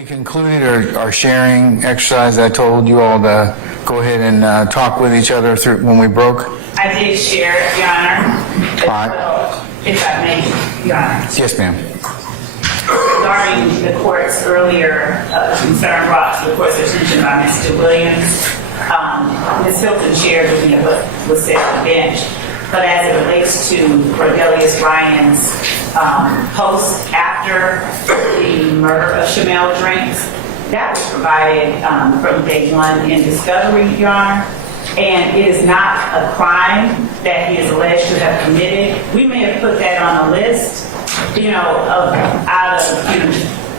we concluded our sharing exercise, I told you all to go ahead and talk with each other through when we broke. I did share it, Your Honor. Well, if I may, Your Honor. Yes, ma'am. Regarding the court's earlier concern brought to the court's attention by Mr. Williams, Ms. Hilton shared with me what was said on the bench. But as it relates to Cordelius Ryan's post after the murder of Shamel Drinks, that was provided from day one in discovery, Your Honor. And it is not a crime that he is alleged to have committed. We may have put that on a list,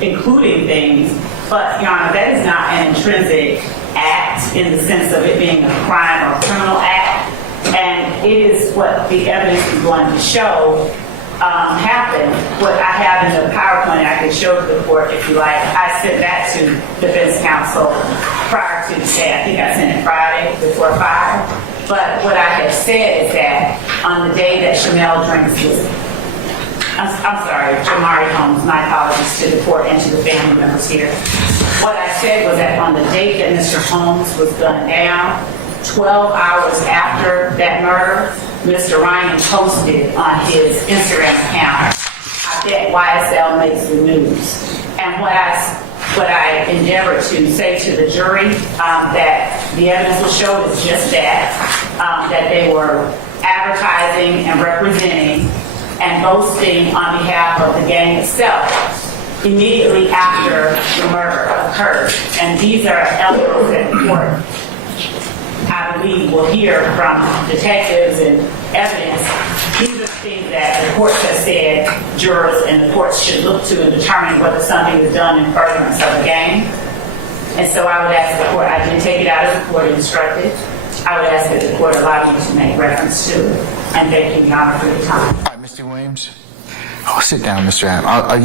including things, but, Your Honor, that is not an intrinsic act in the sense of it being a crime or criminal act. And it is what the evidence is going to show happened. What I have in the PowerPoint, I can show to the court if you like. I sent that to defense counsel prior to the day. I think I sent it Friday before 5. But what I have said is that on the day that Shamel Drinks was, I'm sorry, Jamari Holmes, my apologies to the court and to the family members here. What I said was that on the date that Mr. Holmes was gunned down, 12 hours after that murder, Mr. Ryan posted on his Instagram account, I bet YSL makes the news. And what I endeavored to say to the jury that the evidence will show is just that they were advertising and representing and boasting on behalf of the gang itself immediately after the murder occurred. And these are elements that the court, I believe, will hear from detectives and evidence. These are things that the courts have said jurors and the courts should look to in determining whether something is done in furtherance of a gang. And so I would ask the court, I didn't take it out of the court instructed. I would ask that the court allow me to make reference to it. And thank you, Your Honor, for your time. All right, Mr. Williams. Oh, sit down, Mr. Adams.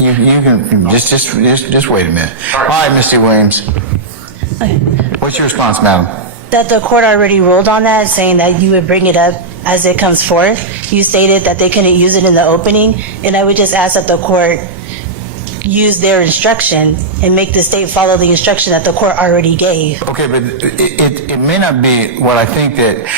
You can just wait a minute. All right, Mr. Williams. What's your response, madam? That the court already ruled on that, saying that you would bring it up as it comes forth. You stated that they couldn't use it in the opening, and I would just ask that the court use their instruction and make the state follow the instruction that the court already gave. Okay, but it may not be what I think that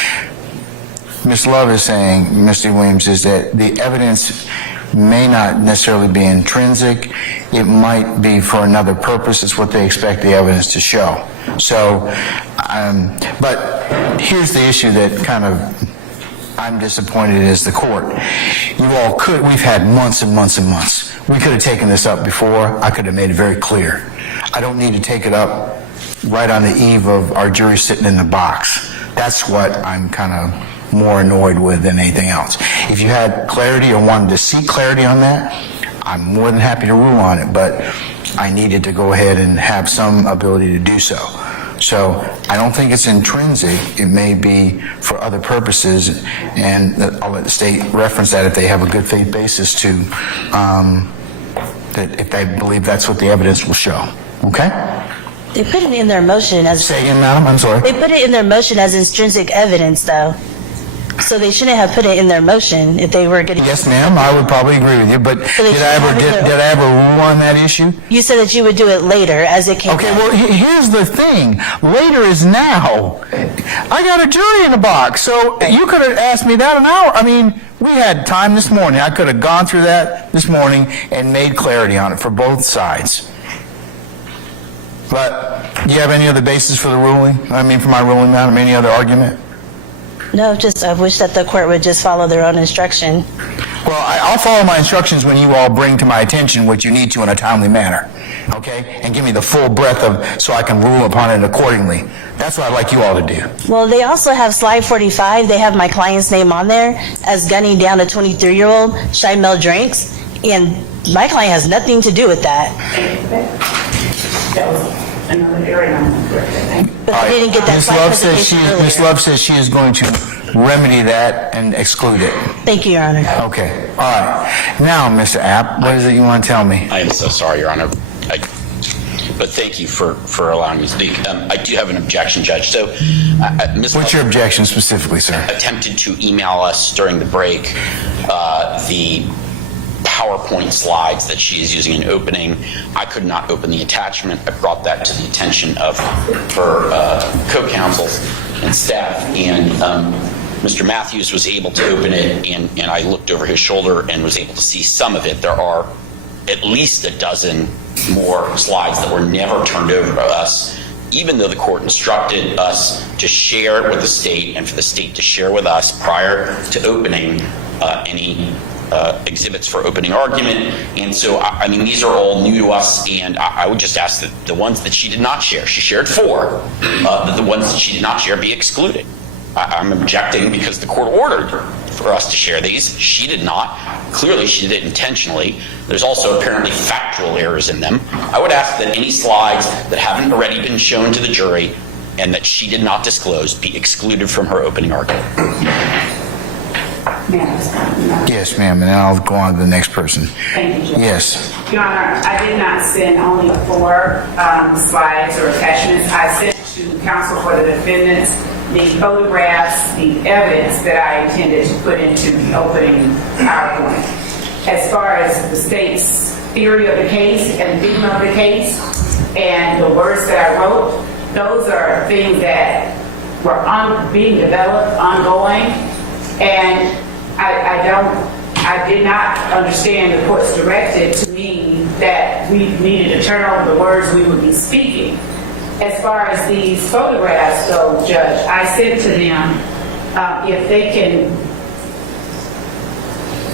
Ms. Love is saying, Mr. Williams, is that the evidence may not necessarily be intrinsic. It might be for another purpose. It's what they expect the evidence to show. So, but here's the issue that kind of I'm disappointed as the court. You all could, we've had months and months and months. We could have taken this up before. I could have made it very clear. I don't need to take it up right on the eve of our jury sitting in the box. That's what I'm kind of more annoyed with than anything else. If you had clarity or wanted to seek clarity on that, I'm more than happy to rule on it, but I needed to go ahead and have some ability to do so. So I don't think it's intrinsic. It may be for other purposes, and I'll let the state reference that if they have a good faith basis to, that if they believe that's what the evidence will show. Okay? They put it in their motion as... Say again, madam? I'm sorry. They put it in their motion as intrinsic evidence, though. So they shouldn't have put it in their motion if they were going to... Yes, ma'am, I would probably agree with you, but did I ever rule on that issue? You said that you would do it later as it came Okay, out. well, here's the thing. Later is now. I got a jury in the box, so you could have asked me that an hour. I mean, we had time this morning. I could have gone through that this morning and made clarity on it for both sides. But do you have any other basis for the ruling? I mean, for my ruling, madam, any other argument? No, just I wish that the court would just follow their own instruction. Well, I'll follow my instructions when you all bring to my attention what you need to in a timely manner, okay? And give me the full breadth of, so I can rule upon it accordingly. That's what I'd like you all to do. Well, they also have slide 45. They have my client's name on there as gunning down a 23-year-old, Shamel Drinks, and my client has nothing to do with that. That was another area on the court. But I didn't get that Ms. slide Love presentation earlier. Ms. Love says she is going to remedy that and exclude it. Thank you, Your Honor. Okay. All right. Now, Mr. App, what is it you want to tell me? I am so sorry, Your Honor. But thank you for allowing me to speak. I do have an objection, Judge. So, Ms. What's your objection specifically, sir? Attempted to email us during the break the PowerPoint slides that she is using in opening. I could not open the attachment. I brought that to the attention of her co-counsels and staff, and Mr. Matthews was able to open it, and I looked over his shoulder and was able to see some of it. There are at least a dozen more slides that were never turned over to us, even though the court instructed us to share it with the state and for the state to share with us prior to opening any exhibits for opening argument. And so, I mean, these are all new to us, and I would just ask that the ones that she did not share, she shared 4, that the ones that she did not share be excluded. I'm objecting because the court ordered for us to share these. She did not. Clearly, she did it intentionally. There's also apparently factual errors in them. I would ask that any slides that haven't already been shown to the jury and that she did not disclose be excluded from her opening argument. Yes, ma'am, and then I'll go on to the next person. Thank you, Judge. Yes. Your Honor, I did not send only 4 slides or attachments. I sent to counsel for the defendants the photographs, the evidence that I intended to put into the opening PowerPoint. As far as the state's theory of the case and theme of the case and the words that I wrote, those are things that were being developed, ongoing, and I did not understand the court's directive to me that we needed to turn over the words we would be speaking. As far as these photographs go, Judge, I said to them, if they can,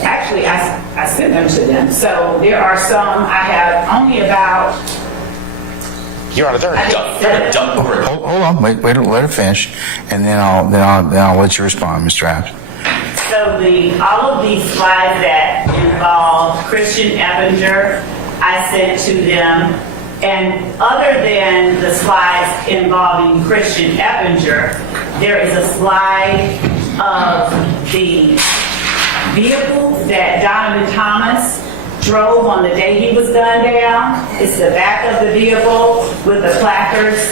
actually I sent them to them. So there are some, I have only about, Your Honor, they're a dump over. Hold on, wait, let her finish, and then I'll let you respond, Mr. Apps. so all of these slides that involve Christian Eppinger, I sent to them. And other than the slides involving Christian Eppinger, there is a slide of the vehicle that Donovan Thomas drove on the day he was gunned down. It's the back of the vehicle with the placards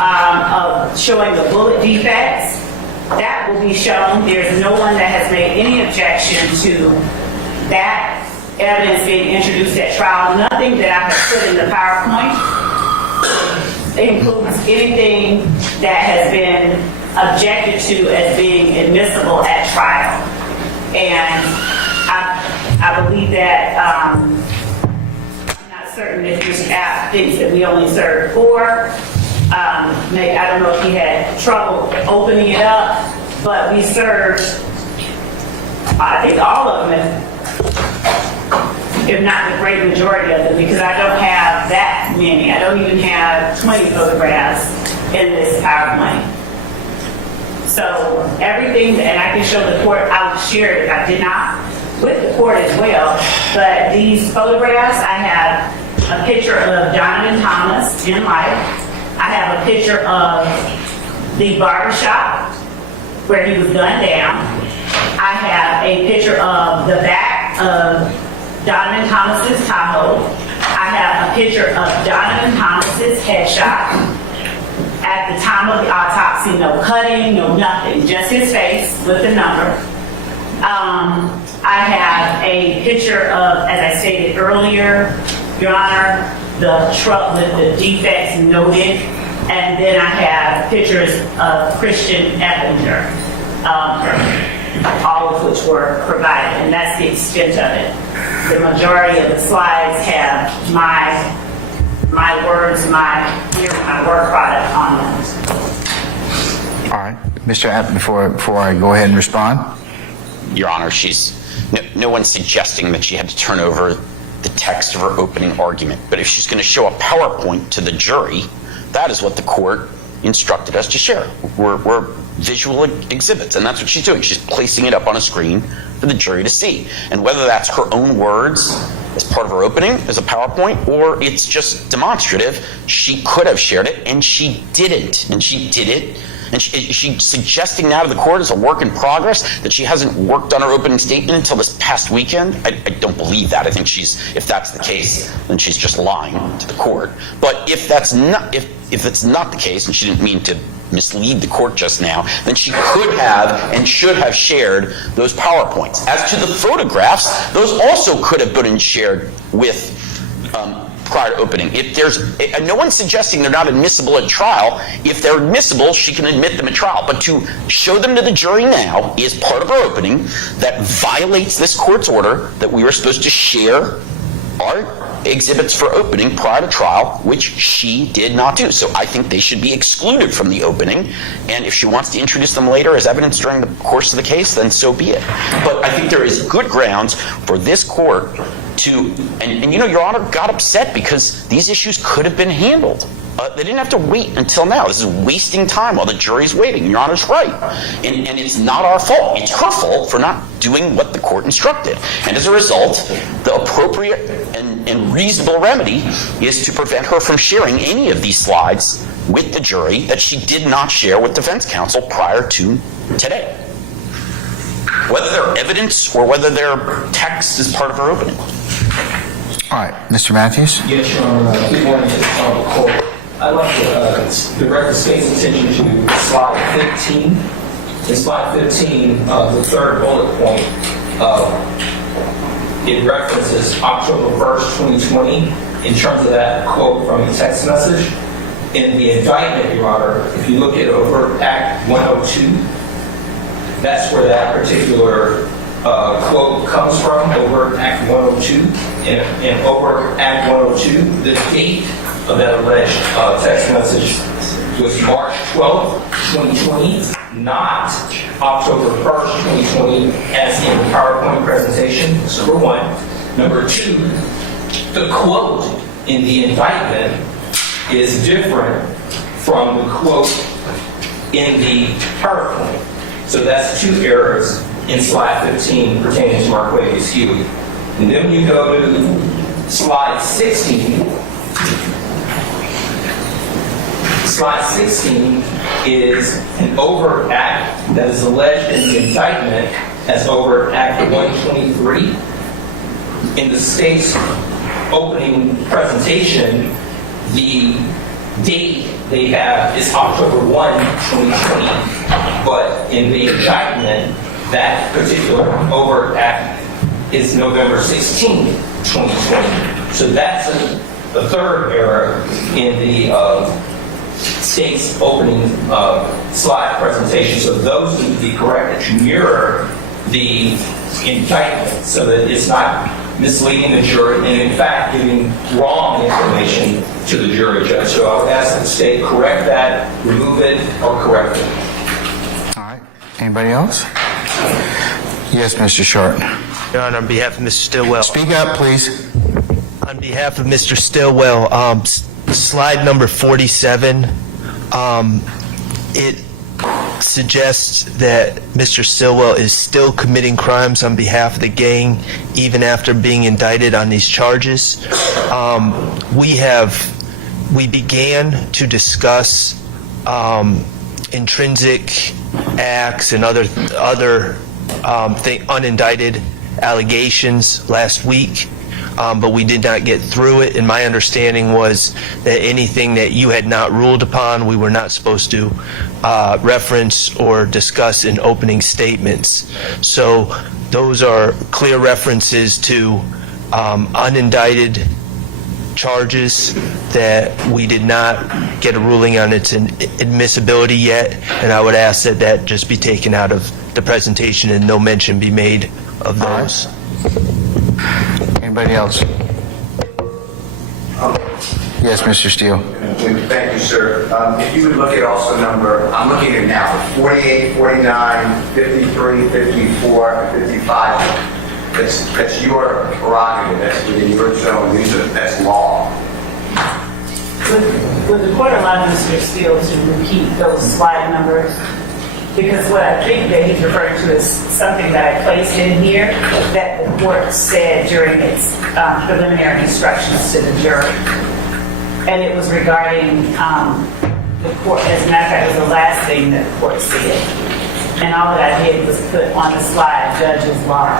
of showing the bullet defects. That will be shown. There's no one that has made any objection to that evidence being introduced at trial. Nothing that I have put in the PowerPoint includes anything that has been objected to as being admissible at trial. And I believe that I'm not certain if Mr. App thinks that we only served 4. Maybe, I don't know if he had trouble opening it up, but we served, I think, all of them, if not the great majority of them, because I don't have that many. I don't even have 20 photographs in this PowerPoint. So everything, and I can show the court, I would share it if I did not, with the court as well. But these photographs, I have a picture of Donovan Thomas in life. I have a picture of the barbershop where he was gunned down. I have a picture of the back of Donovan Thomas's Tahoe. I have a picture of Donovan Thomas's headshot. At the time of the autopsy, no cutting, no nothing, just his face with the number. I have a picture of, as I stated earlier, Your Honor, the truck with the defects noted, and then I have pictures of Christian Eppinger, all of which were provided, and that's the extent of it. The majority of the slides have my words, my work product on them. All right, Mr. App, before I go ahead and respond. Your Honor, no one's suggesting that she had to turn over the text of her opening argument, but if she's going to show a PowerPoint to the jury, that is what the court instructed us to share. We're visual exhibits, and that's what she's doing. She's placing it up on a screen for the jury to see. And whether that's her own words as part of her opening as a PowerPoint, or it's just demonstrative, she could have shared it, and she didn't. And she did it. And she's suggesting now to the court as a work in progress that she hasn't worked on her opening statement until this past weekend. I don't believe that. I think if that's the case, then she's just lying to the court. But if that's not the case, and she didn't mean to mislead the court just now, then she could have and should have shared those PowerPoints. As to the photographs, those also could have been shared with prior to opening. If there's, no one's suggesting they're not admissible at trial. If they're admissible, she can admit them at trial. But to show them to the jury now is part of our opening that violates this court's order that we were supposed to share our exhibits for opening prior to trial, which she did not do. So I think they should be excluded from the opening, and if she wants to introduce them later as evidence during the course of the case, then so be it. But I think there is good grounds for this court to, and you know, Your Honor got upset because these issues could have been handled. They didn't have to wait until now. This is wasting time while the jury's waiting. Your Honor's right. And it's not our fault. It's her fault for not doing what the court instructed. And as a result, the appropriate and reasonable remedy is to prevent her from sharing any of these slides with the jury that she did not share with defense counsel prior to today. Whether they're evidence or whether they're text is part of her opening. All right, Mr. Matthews? Yes, Your Honor. Good morning to the court. I'd like to direct the state's attention to slide 15. In slide 15, the third bullet point, it references October 1st, 2020 in terms of that quote from the text message. In the indictment, Your Honor, if you look at Overt Act 102, that's where that particular quote comes from, Overt Act 102. In Overt Act 102, the date of that alleged text message was March 12th, 2020, not October 1st, 2020, as in the PowerPoint presentation. That's number one. Number two, the quote in the indictment is different from the quote in the PowerPoint. So that's two errors in slide 15 pertaining to Marquez Huey. And then when you go to slide 16, slide 16 is an overt act that is alleged in the indictment as Overt Act 123. In the state's opening presentation, the date they have is October 1, 2020, but in the indictment, that particular overt act is November 16, 2020. So that's the third error in the state's opening slide presentation. So those need to be corrected to mirror the indictment so that it's not misleading the jury and in fact giving wrong information to the jury judge. So I would ask that the state correct that, remove it, or correct it. All right. Anybody else? Yes, Mr. Short. Your Honor, on behalf of Mr. Stillwell. Speak up, please. On behalf of Mr. Stillwell, slide number 47, it suggests that Mr. Stillwell is still committing crimes on behalf of the gang even after being indicted on these charges. We began to discuss intrinsic acts and other unindicted allegations last week, but we did not get through it. And my understanding was that anything that you had not ruled upon, we were not supposed to reference or discuss in opening statements. So those are clear references to unindicted charges that we did not get a ruling on its admissibility yet, and I would ask that that just be taken out of the presentation and no mention be made of those. Anybody else? Yes, Mr. Steele. Thank you, sir. If you would look at also I'm looking at now, 48, 49, 53, 54, and 55. That's your prerogative. That's within your zone. That's law. Would the court allow Mr. Steele to repeat those slide numbers? Because what I think that he's referring to is something that I placed in here that the court said during its preliminary instructions to the jury. And it was regarding the court, as a matter of fact, it was the last thing that the court said. And all that I did was put on the slide, judge's law.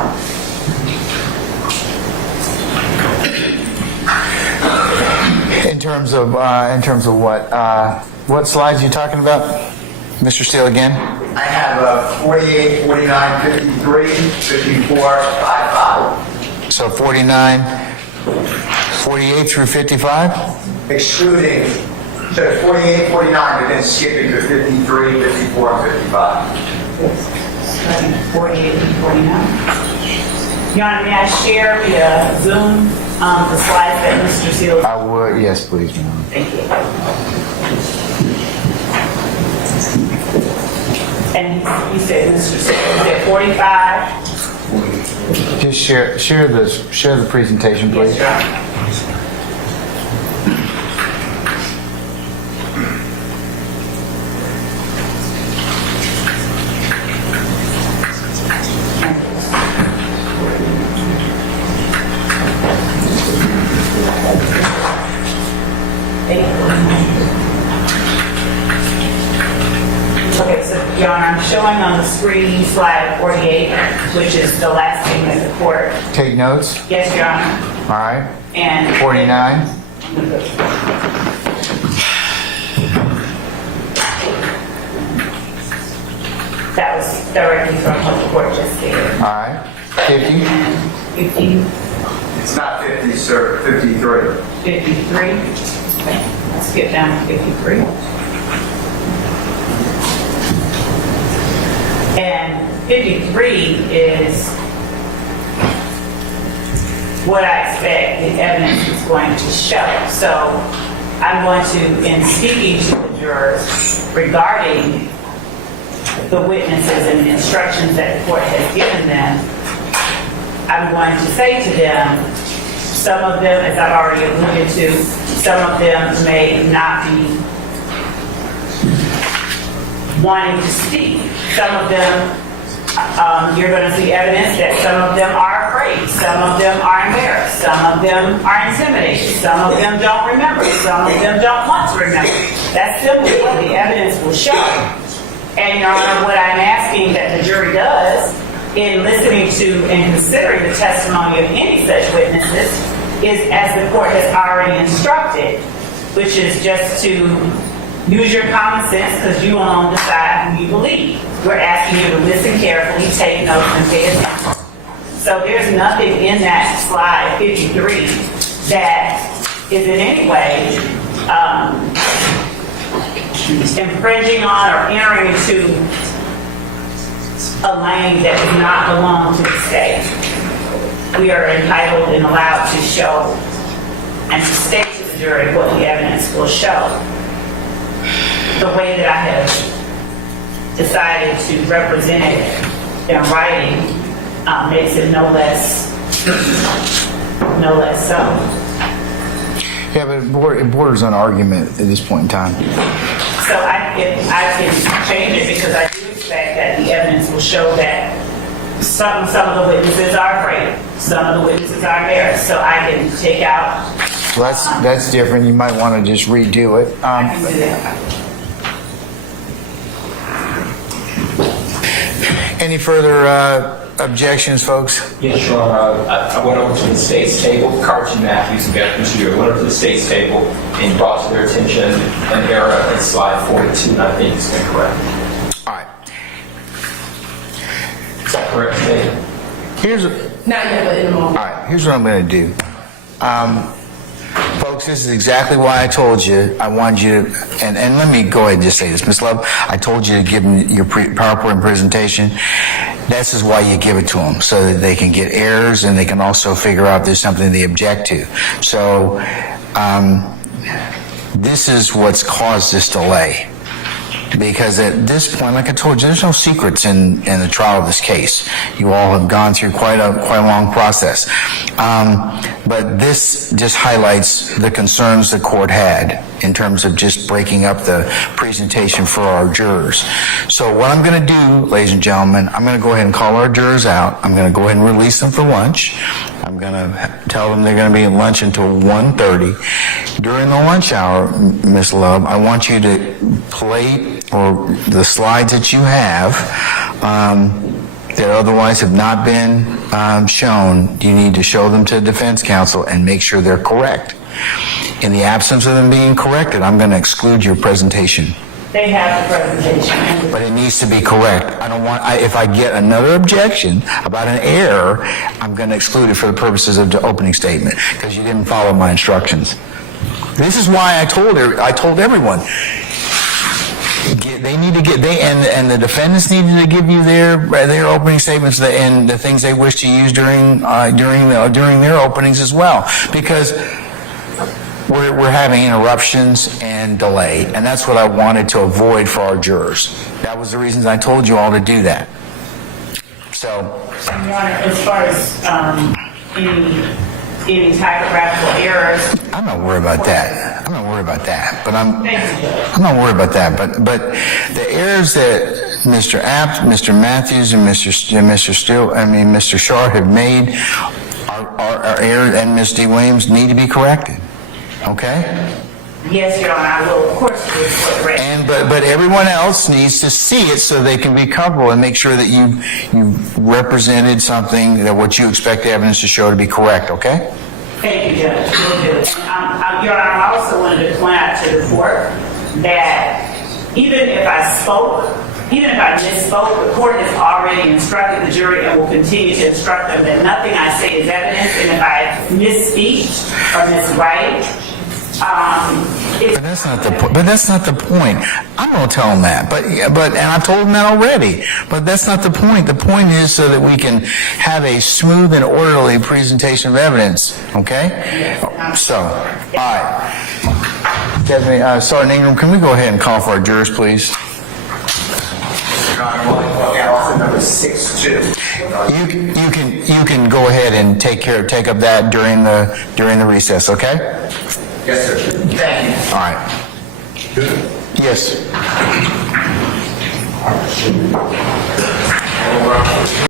In terms of what slides are you talking about? Mr. Steele again? I have 48, 49, 53, 54, 55. So 49, 48 through 55? Excluding, so 48, 49, but then skipping to 53, 54, and 55. 48 and 49. Your Honor, may I share via Zoom the slides that Mr. Seal? I would, yes, please, Your Honor. Thank you. And you said, Mr. Seal, is it 45? Just share the presentation, please. Yes, Your Honor. Okay, so Your Honor, I'm showing on the screen slide 48, which is the last thing that the court. Take notes. Yes, Your Honor. All right. And 49. that was directly from what the court just did. All right. 50. 50, It's not 50, sir, 53. 53. Okay, let's get down to 53. And 53 is what I expect the evidence is going to show. So I'm going to, in speaking to the jurors regarding the witnesses and the instructions that the court has given them, I'm going to say to them, some of them, as I've already alluded to, some of them may not be wanting to speak. Some of them, you're going to see evidence that some of them are afraid, some of them are embarrassed, some of them are intimidated, some of them don't remember, some of them don't want to remember. That's simply what the evidence will show. And Your Honor, what I'm asking that the jury does in listening to and considering the testimony of any such witnesses is, as the court has already instructed, which is just to use your common sense because you alone decide who you believe. We're asking you to listen carefully, take notes, and pay attention. So there's nothing in that slide 53 that is in any way infringing on or entering into a lane that does not belong to the state. We are entitled and allowed to show and to state to the jury what the evidence will show. The way that I have decided to represent it in writing makes it no less so. Yeah, but it borders on argument at this point in time. So I can change it because I do expect that the evidence will show that some of the witnesses are afraid, some of the witnesses are embarrassed. So I can take out. Well, that's different. You might want to just redo it. I can do that. Any further objections, folks? Yes, Your Honor. I went over to the state's table, Carson Matthews and Beth Monsieur went over to the state's table and brought to their attention an error in slide 42, and I think it's incorrect. All right. Is that correct, State? Here's what I'm going to do. Folks, this is exactly why I told you I wanted you to, and let me go ahead and just say this. Ms. Love, I told you to give them your PowerPoint presentation. This is why you give it to them, so that they can get errors and they can also figure out if there's something they object to. So this is what's caused this delay. Because at this point, like I told you, there's no secrets in the trial of this case. You all have gone through quite a long process. But this just highlights the concerns the court had in terms of just breaking up the presentation for our jurors. So what I'm going to do, ladies and gentlemen, I'm going to go ahead and call our jurors out. I'm going to go ahead and release them for lunch. I'm going to tell them they're going to be at lunch until 1:30. During the lunch hour, Ms. Love, I want you to play or the slides that you have that otherwise have not been shown. You need to show them to the defense counsel and make sure they're correct. In the absence of them being corrected, I'm going to exclude your presentation. They have the presentation. But it needs to be correct. I don't want, if I get another objection about an error, I'm going to exclude it for the purposes of the opening statement, because you didn't follow my instructions. This is why I told everyone, they need to get, and the defendants needed to give you their opening statements and the things they wish to use during their openings as well, because we're having interruptions and delay, and that's what I wanted to avoid for our jurors. That was the reasons I told you all to do that. So, Your Honor, as far as any typographical errors, I'm not worried about that. I'm not worried about that. But I'm not worried about that. But the errors that Mr. Apt, Mr. Matthews, and Mr. Shaw have made are errors, and Ms. D. Williams need to be corrected. Okay? yes, Your Honor, I will, of course, correct. And but everyone else needs to see it so they can be comfortable and make sure that you represented something that what you expect the evidence to show to be correct. Okay? Thank you, Judge. Will do. And, Your Honor, I also wanted to point out to the court that even if I misspoke, the court has already instructed the jury and will continue to instruct them that nothing I say is evidence, and if I misspeak or miswrite, But that's not the point. I'm going to tell them that. But and I've told them that already. But that's not the point. The point is so that we can have a smooth and orderly presentation of evidence. Okay? So, all right. Desmond, Sergeant Ingram, can we go ahead and call for our jurors, please? Your Honor, we'll look at also number 6-2. You can go ahead and take up that during the recess. Okay? Yes, sir. Thank you. All right. Yes.